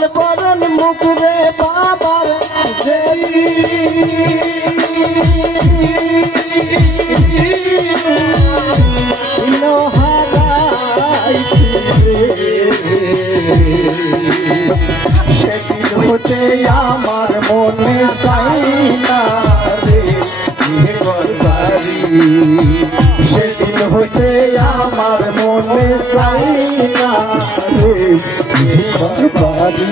শিমল বরণ মুকুরে বাবার সেদিন হতে আমার মনে চাই না রে ঘরবাড়ি সেদিন হতে আমার মনে চাই না রে ঘরবাড়ি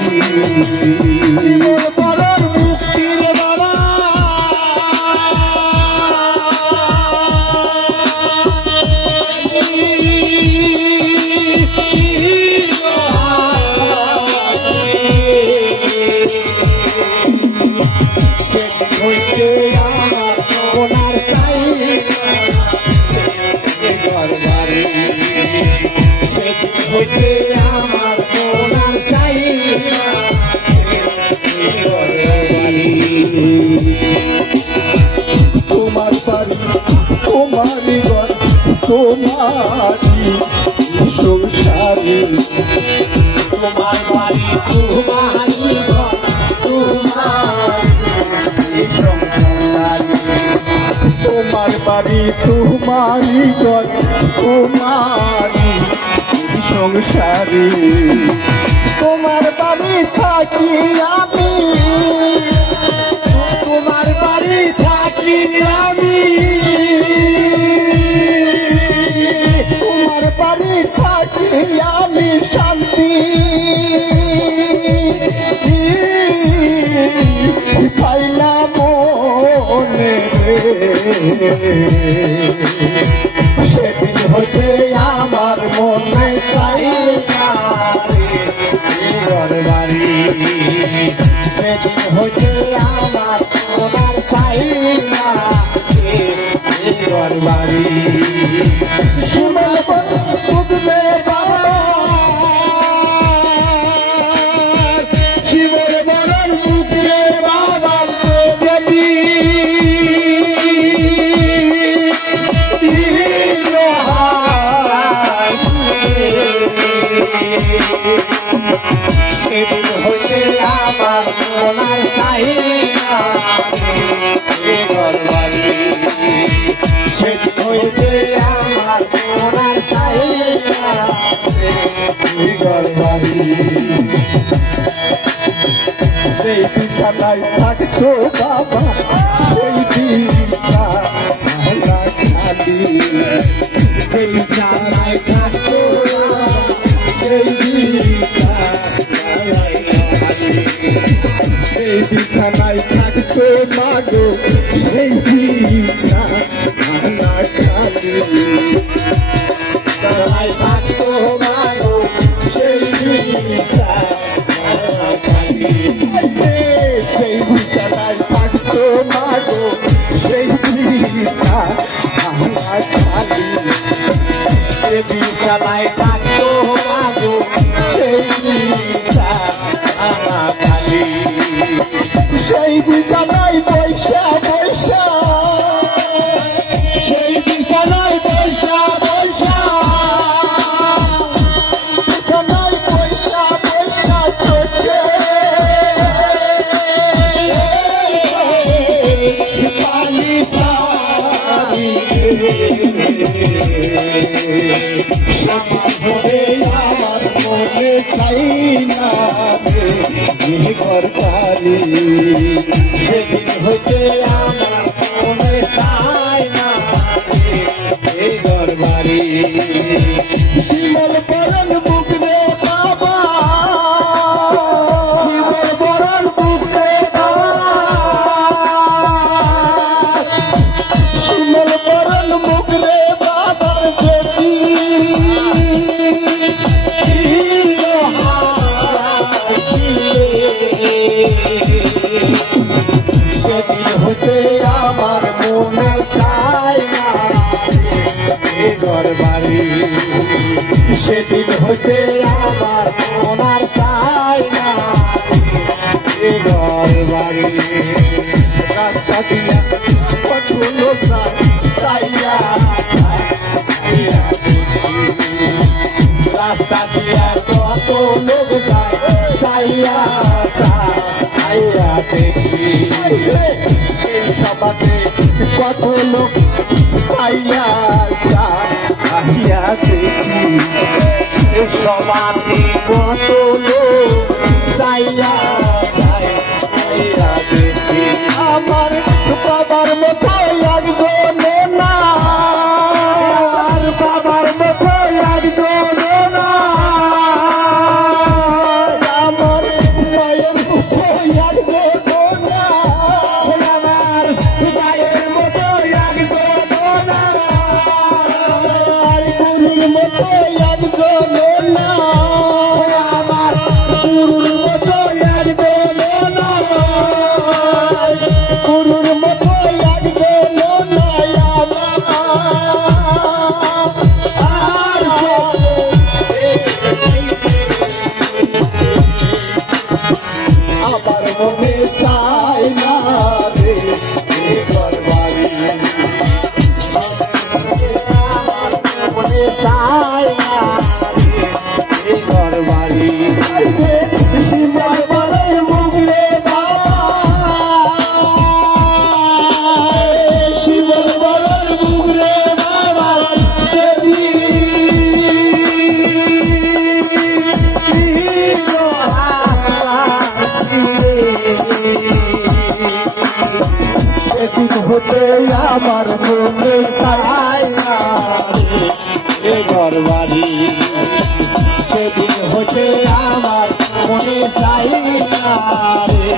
বরণ মুক্তির বাবা তোমার বাড়ি তোমারই ঘর তোমারই সংসারে তোমার বাড়ি তোমারই ঘর তোমারই সংসারে তোমার বাড়ি তোমারই ঘর তোমারই সংসারে তোমার বাড়ি থাকি আমি তোমার বাড়ি থাকি আমি তোমার বাড়ি থাকি আমি শান্তি পাইলা মনে সেদিন হতে আমার মনে চাই না ঘরবাড়ি সেদিন হতে আমার তোমার চাই না ঘরবাড়ি শিমল বুঝবে বাবা শিমল বরণ বুঝবে বাবা যদি সেদিন হতে আমার তোমার চাই না ঘরবাড়ি সেদিন হইতে আমার তোমার চাই না ঘরবাড়ি সেই বিছানায় থাকছো বাবা সেই বিছানায় খালি সেই বিছানায় থাকছো সেই বিছানায় থাকছো মাগো সেই বিছানা খালি থাকছো মাগো সেই বিছানা খালি সেই বিছানায় থাকছো মাগো সেই বিছানা খালি সেই বিছানায় থাকছো মাগো সেই বিছানা খালি সেই বিছানায় বৈশা বৈশা সেই বিছানায় বৈশা বৈশা বিছানায় বৈশা বৈশা চোখে পানি পানি হবে আমার মনে চাই না ঘরবাড়ি সেদিন হতে আমার মনে চাই না ঘরবাড়ি শিমল বরণ বুকরে বাবা শিমল বরণ বুকরে শিমল বরণ বুকরে বাবার যদি সেদিন হতে আমার মনে চাই না ঘরবাড়ি সেদিন হতে আমার মনার চাই না ঘরবাড়ি রাস্তা দিয়া কত লোক চাইয়া রাস্তা দিয়া কত লোক যায় হইয়া আইয়া দেখি সবাতে কত লোক আইয়া আইয়া দেখি সবাতে কত লোক আইয়া আইয়া দেখি আমার বাবার মতো লাগবে না আমার বাবার মতো লাগবে না আমার মায়ের মতো লাগবে না আমার মায়ের মতো লাগবে না আর গুরুর মতো লাগবে না আমার গুরুর মতো লাগবে না গুরুর মতো লাগবে না আমার মনে চাই না রে ঘরবাড়ি আমার মনে চাই না রে ঘরবাড়ি শিবার বলে মুগরে শিবার বলে মুগরে বাবা দেবী সেদিন হতে আমার মনে চাই না রে ঘরবাড়ি সেদিন হতে আমার মনে চাই না রে